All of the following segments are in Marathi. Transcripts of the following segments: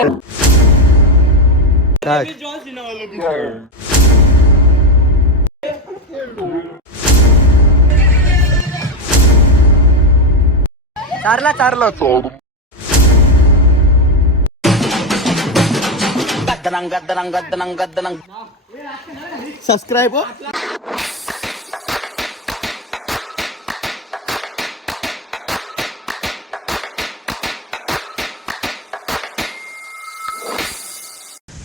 चारला सबस्क्राईब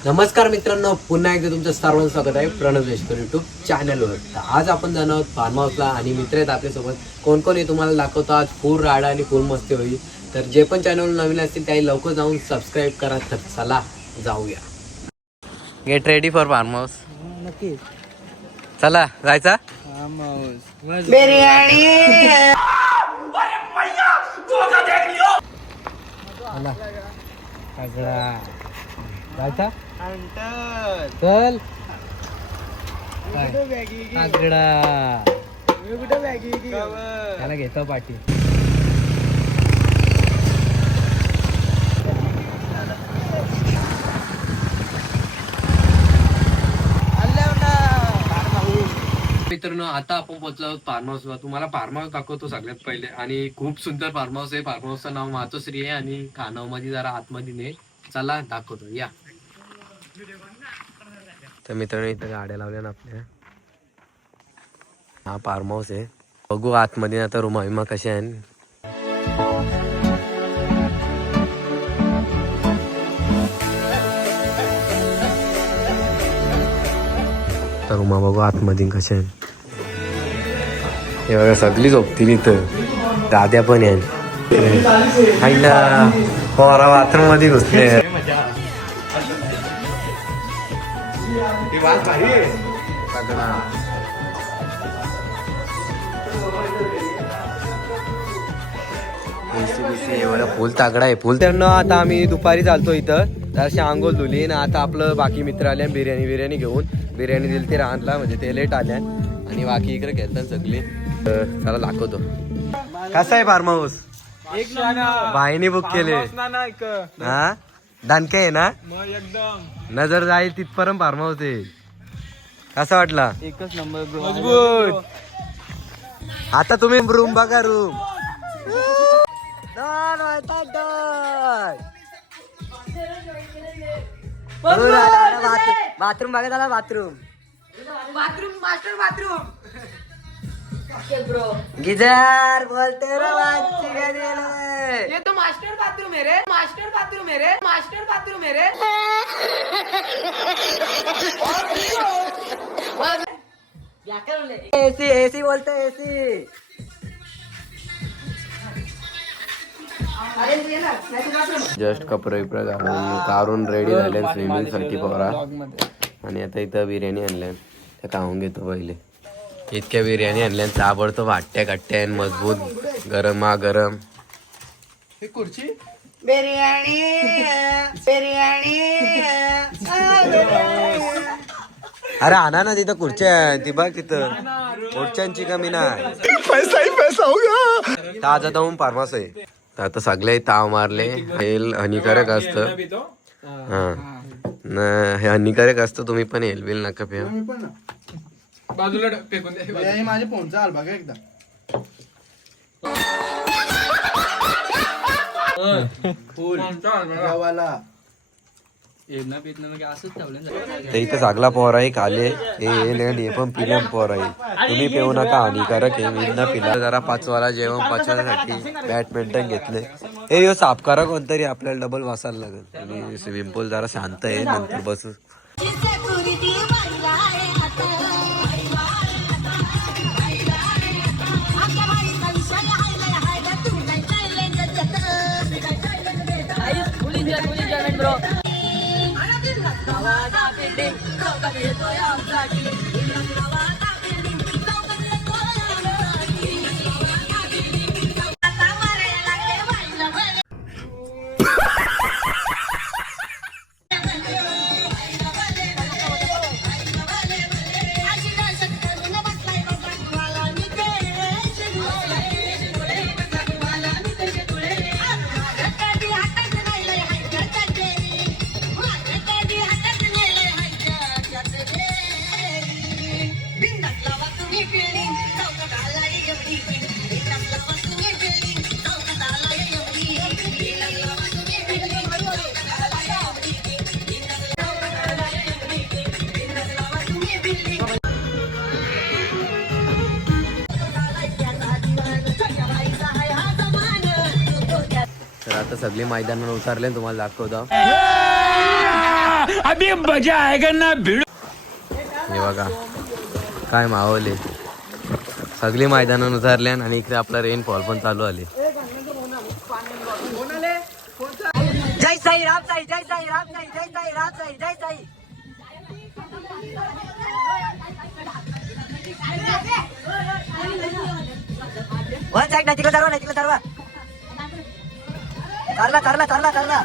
नमस्कार मित्रांनो, पुन्हा एकदा तुमचं सर्वांचं स्वागत आहे प्रणव देशकर यूट्यूब चॅनलवर. तर आज आपण जाणार आहोत फार्म हाऊसला आणि मित्र आहेत आपल्यासोबत. कोण कोण आहे तुम्हाला दाखवतो. आज फुल राडा आणि फुल मस्ती होईल. तर जे पण चॅनल नवीन असतील त्याही लवकर जाऊन सबस्क्राईब करा. तर चला जाऊया. Get ready for farm house. नक्की चला जायचा. फार्म हाऊस बिर्याणी जायचा. चल त्याला घेतो पाठी. मित्रांनो, आता आपण पोहोचलो आहोत फार्म हाऊसला. तुम्हाला फार्म हाऊस दाखवतो सगळ्यात पहिले. आणि खूप सुंदर फार्म हाऊस आहे. फार्म हाऊसचं नाव मातोश्री आहे आणि खानावमध्ये जरा आतमध्ये नाही. चला दाखवतो या. तर मित्रांनो, इथं गाड्या लावल्या ना आपल्या. हा फार्म हाऊस आहे. बघू आतमध्ये आता रूम विमा कशा आहे. तर रूमा बघू आतमध्ये कशा आहे. हे बघा सगळी झोपतील इथं. दाद्या पण आहे. पोरा बाथरूम मध्ये घुसले. फुल तागडा आहे. फुल त्यांना आता आम्ही दुपारी चालतो इथं. जराशी आंघोळ धुली ना. आता आपलं बाकी मित्र आल्या बिर्याणी घेऊन. बिर्याणी दिली ते राहणला, म्हणजे ते लेट आल्या आणि बाकी इकडे घेतात सगळे. चला दाखवतो कसा आहे फार्म हाऊस. बाईने बुक केले. हा दानके आहे ना एकदम नजर जाईल तिथपर्यंत फार्म हाऊस आहे. कसा वाटला. एकच नंबर मजबूत. आता तुम्ही रूम बघा. रूम बाथरूम बघा. त्याला बाथरूम मास्टर बाथरूम गिजर बोलते ये तो मास्टर बाथरूम है रे. मास्टर बाथरूम है रे. मास्टर बाथरूम है रे. एसी एसी बोलते एसी. जस्ट कपडे काढून रेडी झाले स्विमिंग साठी पोरा. आणि आता इथं बिर्याणी आणल्या. त्या खाऊन घेतो पहिले. इतक्या बिर्याणी आणल्या. ताबडतोब वाटत्या कट्ट्या मजबूत गरमा गरम. खुर्ची बिर्याणी बिर्याणी. अरे आणा ना तिथं खुर्च्या. ती बघ तिथं खुर्च्यांची कमी नाही. पैसा ही पैसा होगा. ताजा जाऊन फार्मास आहे. आता सगळे ताव मारले. हेल हानिकारक असतं. हा हे हानिकारक असतं. तुम्ही पण हेल बिल नका पिऊ. बाजूला फेकून द्या. माझ्या फोनचा आल बघा एकदा. ते इथं चांगला पोर आहे. खाले हे पण पिल्या पोर आहे. तुम्ही पिऊ नका, हानिकारक आहे. मी न पिला. जरा 5 वाला जेवण पचवण्यासाठी बॅडमिंटन घेतले. हे साफ करा कोणतरी. आपल्याला डबल वाचायला लागेल. आणि स्विमिंग पूल जरा शांत आहे. नंतर बसू. तर आता सगळे मैदानावर उतरले तुम्हाला दाखवतो. अभी मजा आएगा ना भिड. हे बघा काय मावले सगळे मैदानावर उतरले आणि इकडे आपला रेनफॉल पण चालू आले. जय साई राम साई जय साई राम साई जय साई राम साई जय साई. वन साईड नाही तिकडे तरवा नाही तिकडे तरवा. तरला तरला तरला तरला.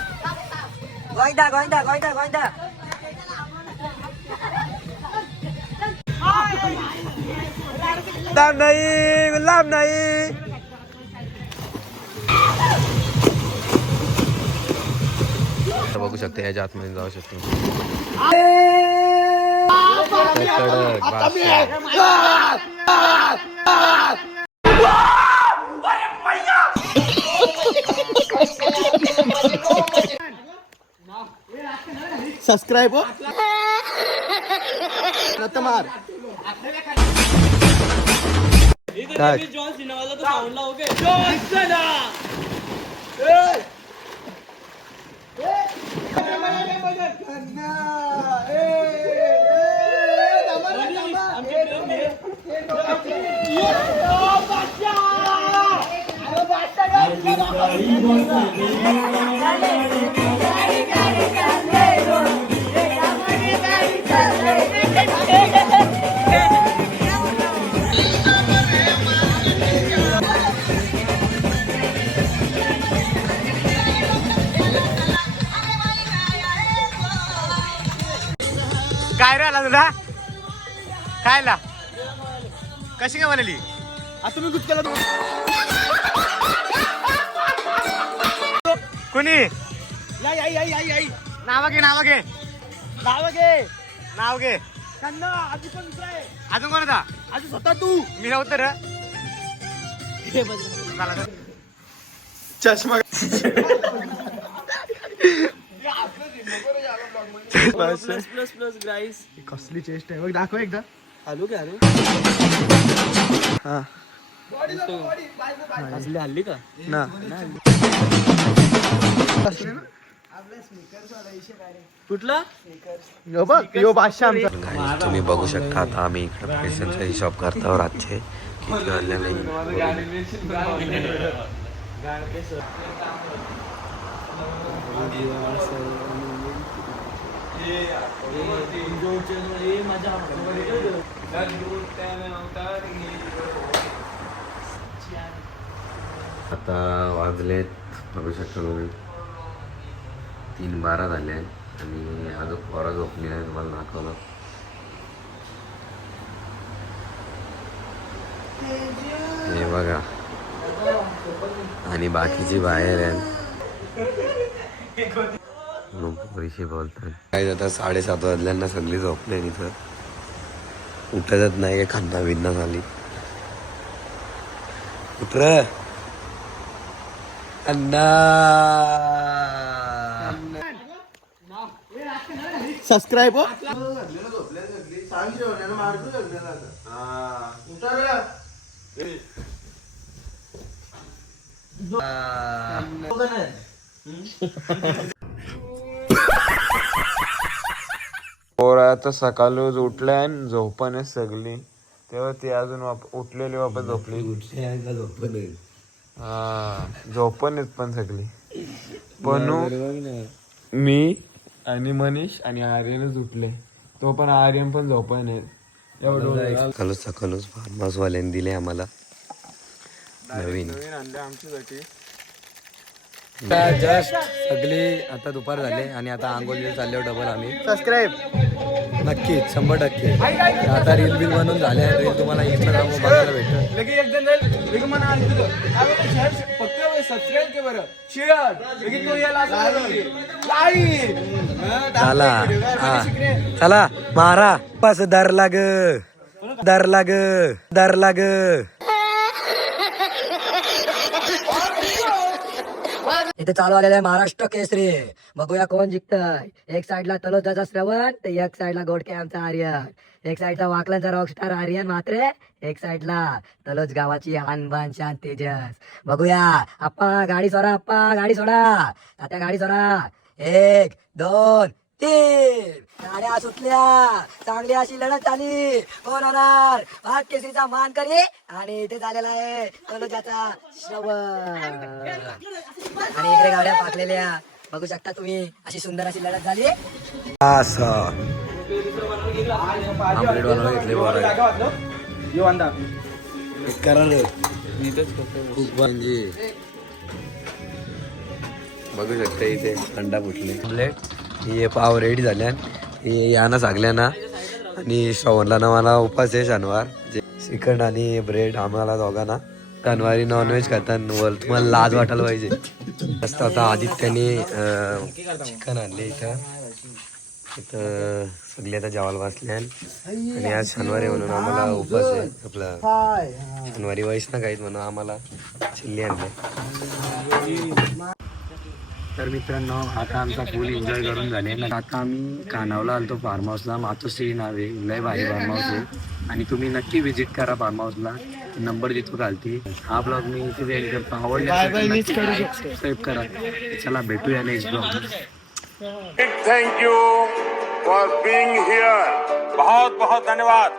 गोविंदा गोविंदा गोविंदा गोविंदा. गुलाब नाही गुलाब नाही. बघू शकते याच्या आतमध्ये जाऊ शकतो. सबस्क्राईब हो मार. काय राहिला तुला खायला कशी काय म्हणाली आता तुम्ही कुठ केला कुणी नाव घे नाव घे नाव घे. आधी पण दुसरा आहे. अजून कोण होता आधी स्वतः तू मी नव्हतं र. चष्मा कसली चेस्ट आहे बघ दाखव एकदा. आलो की आलो हल्ली का ना कुठला यो बघ यो बादशाह आमचा. Guys, तुम्ही बघू शकता आता आम्ही इकडे पैशांचा हिशोब करतो रातचे किती वाजले नाही. आता वाजलेत बघू शकता तुम्ही 3:12 झाले आणि अजून पोरं झोपली नाही तुम्हाला दाखवलं. हे बघा आणि बाकीची बाहेर आहेत पोरीशी बोलतात. काय आता 7:30 वाजल्यांना सगळी झोपले इथं उठतच नाही का खांदा बिन्ना झाली. उतर अन्ना सबस्क्राईब हो पोरा आता सकाळी उठलाय आणि झोपण सगळी तेव्हा ती अजून उठलेली वापस झोपली. हा झोपण पण सगळी पण मी आणि मनीष आणि आर्यनच उठले. तो पण आर्यन पण झोपण एवढं सकाळच फार्महाऊसवाल्याने दिले आम्हाला नवीन आणले आमच्यासाठी. जस्ट सगळी आता दुपार झाले आणि आता आंघोळीला चाललो डबल आम्ही. सबस्क्राईब नक्कीच 100%. आता रील बिल बनवून झाले आहेत. रील तुम्हाला इंस्टाग्राम बघायला भेटतं. फक्त सबस्क्राईब के बरं शेअर चला हा चला मारा पास दर लाग दर लाग दर लाग इथे चालू आलेला आहे महाराष्ट्र केसरी. बघूया कोण जिंकतय. एक साइडला तलोजाचा श्रवण तर एक साइडला गोडके आमचा आर्यन. एक साइडला वाकलांचा रॉकस्टार आर्यन मात्रे, एक साइडला तलोज गावाची हानबान शान तेजस. बघूया. आप्पा गाडी सोडा, आप्पा गाडी सोडा, आता गाडी सोडा. 1 2 3 गाड्या सुटल्या. चांगली अशी लढत झाली. कोण होणार भाग केसरीचा मान करी. आणि इथे झालेला आहे तलोजाचा श्रवण. आणि इकडे गाड्या पाकलेल्या बघू शकता तुम्ही. अशी सुंदर अशी लढत झाली. असं आमलेट बनवून घेतले बरं. करा रे खूप म्हणजे बघू शकता इथे अंडा फुटले. आमलेट हे पाव रेडी झाल्या. हे यानं सांगल्या ना. आणि श्रवणला ना मला उपास आहे शनिवार. जे चिकन आणि ब्रेड आम्हाला दोघांना. शनिवारी नॉनव्हेज खातात. तुम्हाला लाज वाटायला पाहिजे. मस्त आता आदित्याने चिकन आणले इथं. इथं सगळे आता जेवायला बसले. आणि आज शनिवारी म्हणून आम्हाला उपास आहे. आपला शनिवारी वैष्णव काहीत म्हणून आम्हाला चिल्ली आणले. तर मित्रांनो आता आमचा फुल एन्जॉय करून झाले. आता आम्ही कानावला आलतो फार्म हाऊसला. मातोश्री नाव आहे. लय भारी फार्म हाऊस आहे. आणि तुम्ही नक्की व्हिजिट करा फार्म हाऊसला. नंबर देतो घालती. हा ब्लॉग मी इथे एंड करतो. आवडले सबस्क्राईब करा. चला भेटूया next blog. Thank you for being here. बहुत बहुत धन्यवाद.